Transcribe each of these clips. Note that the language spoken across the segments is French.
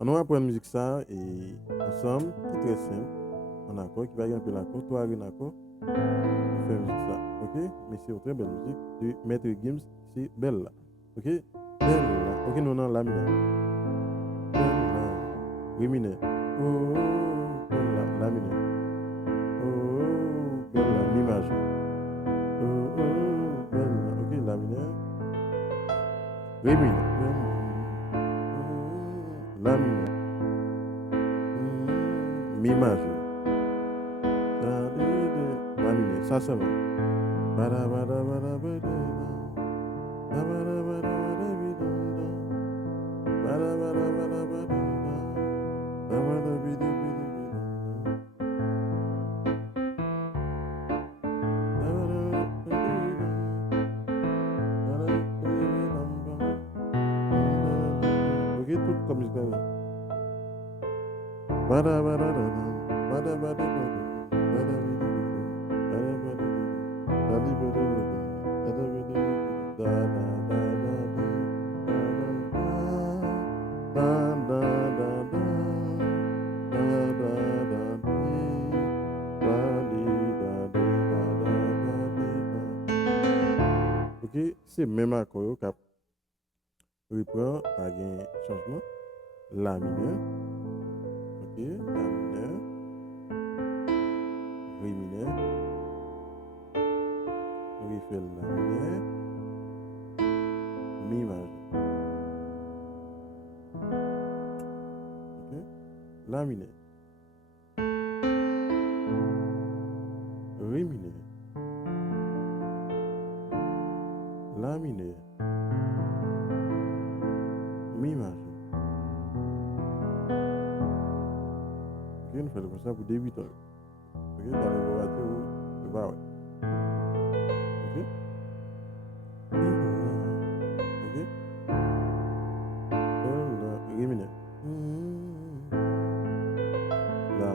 On va apprendre musique ça et ensemble, qui est très simple, en accord, qui va y un peu l'accord, toi, un accord, on fait musique ça. Ok? Mais c'est une très belle musique de Maître Gims, c'est Bella. Ok? Bella. Ok, nous on a la mineur. Bella. Oui, mineur. Oh, Bella. La mineur. Oh, Bella. Mi majeur. Oh, Bella. Ok, la mineur. Ré mineur. La mineur. Mi majeur. La mineur. Ça c'est bon. Bada bada bada bada bada bada bada bada bada bada bada bada ok, tout comme ça. Bada bada bada bada ok, c'est même accord qui reprend par un changement. La mineur, ok, la mineur, ré mineur, ré fait la mineur, mi majeur, ok, la mineur, ré mineur, la mineur, mi majeur. Ok, nous faisons comme ça pour débuter. Ok, dans le voiture, c'est pas ouais. Ok, ok, ré mineur, la,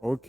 Ok.